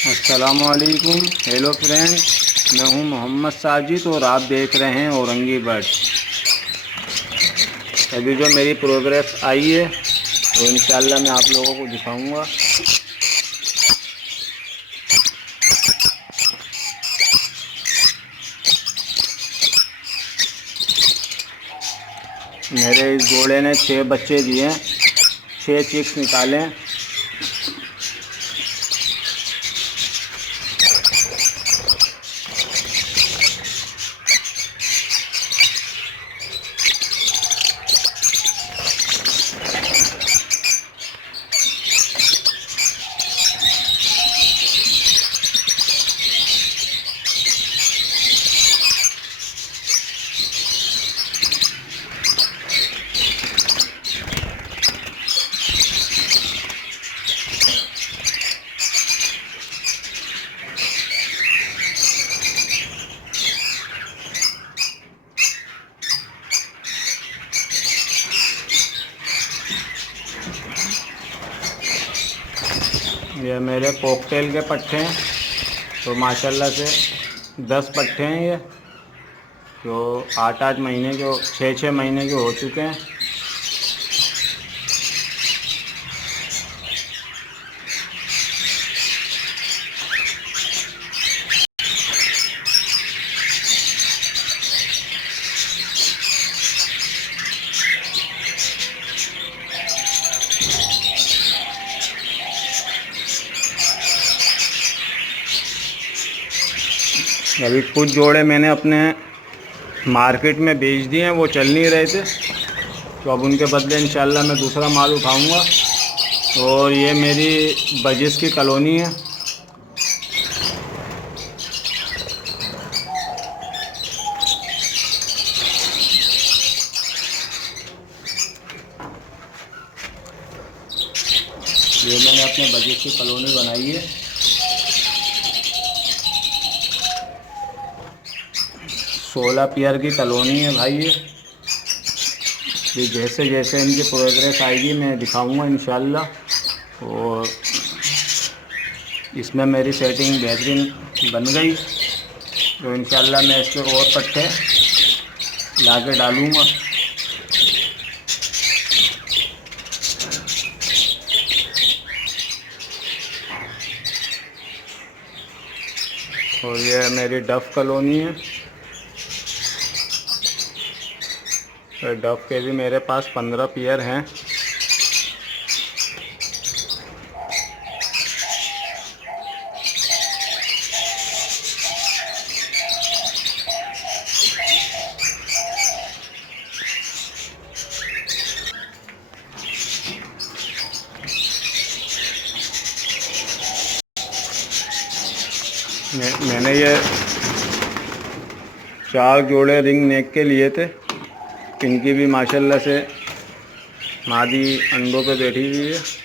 अस्सलामुअलैकुम। Hello friends, मैं हूं मोहम्मद साजिद और आप देख रहे हैं औरंगी बर्ड। अभी जो मेरी प्रोग्रेस आई है तो इंशाल्लाह मैं आप लोगों को दिखाऊंगा। मेरे इस घोड़े ने 6 बच्चे दिए हैं, 6 चिक्स निकाले हैं। ये मेरे कॉकटेल के पट्टे हैं, तो माशाल्लाह से 10 पट्टे हैं ये, जो 8-8 महीने के, 6-6 महीने के हो चुके हैं। अभी कुछ जोड़े मैंने अपने मार्केट में बेच दिए हैं, वो चल नहीं रहे थे, तो अब उनके बदले इंशाल्लाह मैं दूसरा माल उठाऊंगा। और ये मेरी बजिस की कॉलोनी है। ये मैंने अपने बजिस की कॉलोनी बनाई है। 16 पेयर की कॉलोनी है भाई ये जैसे जैसे इनकी प्रोग्रेस आएगी मैं दिखाऊंगा इंशाल्लाह। और इसमें मेरी सेटिंग बेहतरीन बन गई, तो इंशाल्लाह मैं इस पर और पट्टे ला के डालूँगा। और ये मेरी डफ कॉलोनी है, तो डफ के भी मेरे पास 15 पेयर हैं। मैंने ये 4 जोड़े रिंग नेक के लिए थे। इनकी भी माशाल्लाह से मादी अंडों पे बैठी हुई है।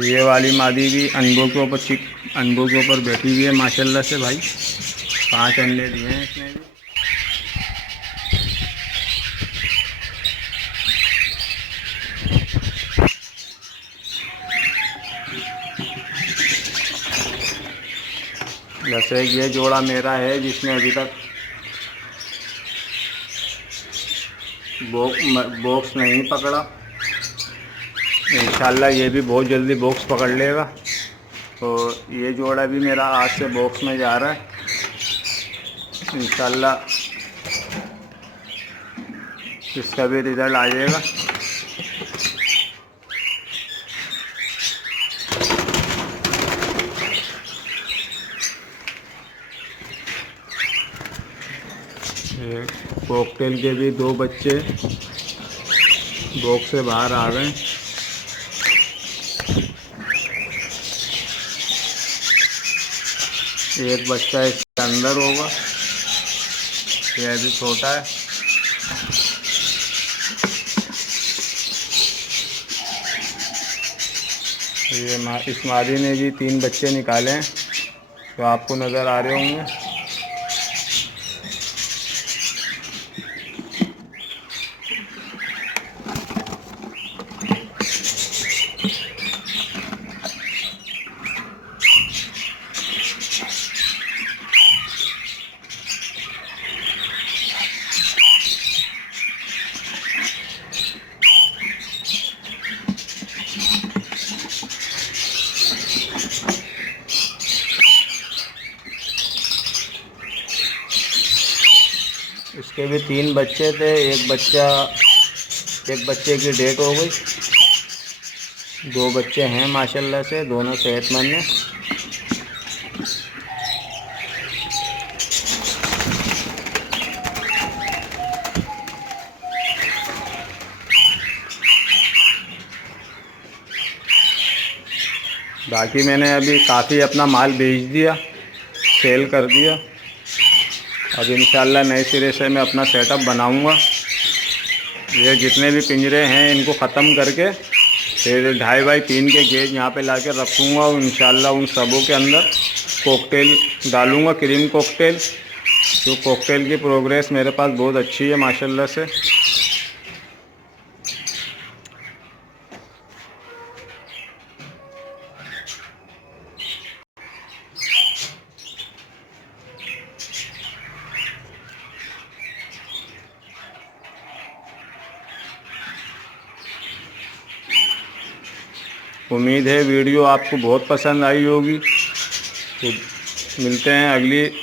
ये वाली मादी भी अंडों के ऊपर बैठी हुई है माशाल्लाह से भाई। 5 अंडे दिए हैं इसने भी। जैसे ये जोड़ा मेरा है जिसने अभी तक बॉक्स नहीं पकड़ा, इंशाल्लाह ये भी बहुत जल्दी बॉक्स पकड़ लेगा। तो ये जोड़ा भी मेरा आज से बॉक्स में जा रहा है, इंशाल्लाह इसका भी रिज़ल्ट आ जाएगा। कॉकटेल के भी 2 बच्चे बॉक्स से बाहर आ गए। एक बच्चा इसके अंदर होगा। ये भी छोटा है। ये इस मादी ने भी 3 बच्चे निकाले हैं, तो आपको नज़र आ रहे होंगे। इसके भी 3 बच्चे थे, एक बच्चे की डेथ हो गई। 2 बच्चे हैं माशाल्लाह से, दोनों सेहतमंद हैं। बाकी मैंने अभी काफ़ी अपना माल बेच दिया, सेल कर दिया। अब इंशाल्लाह नए सिरे से मैं अपना सेटअप बनाऊंगा। ये जितने भी पिंजरे हैं इनको ख़त्म करके फिर 2.5 बाई 3 के गेज यहाँ पे ला के रखूँगा और इंशाल्लाह उन सबों के अंदर कॉकटेल डालूँगा, क्रीम कॉकटेल। तो कॉकटेल की प्रोग्रेस मेरे पास बहुत अच्छी है माशाल्लाह से। उम्मीद है वीडियो आपको बहुत पसंद आई होगी। तो मिलते हैं अगली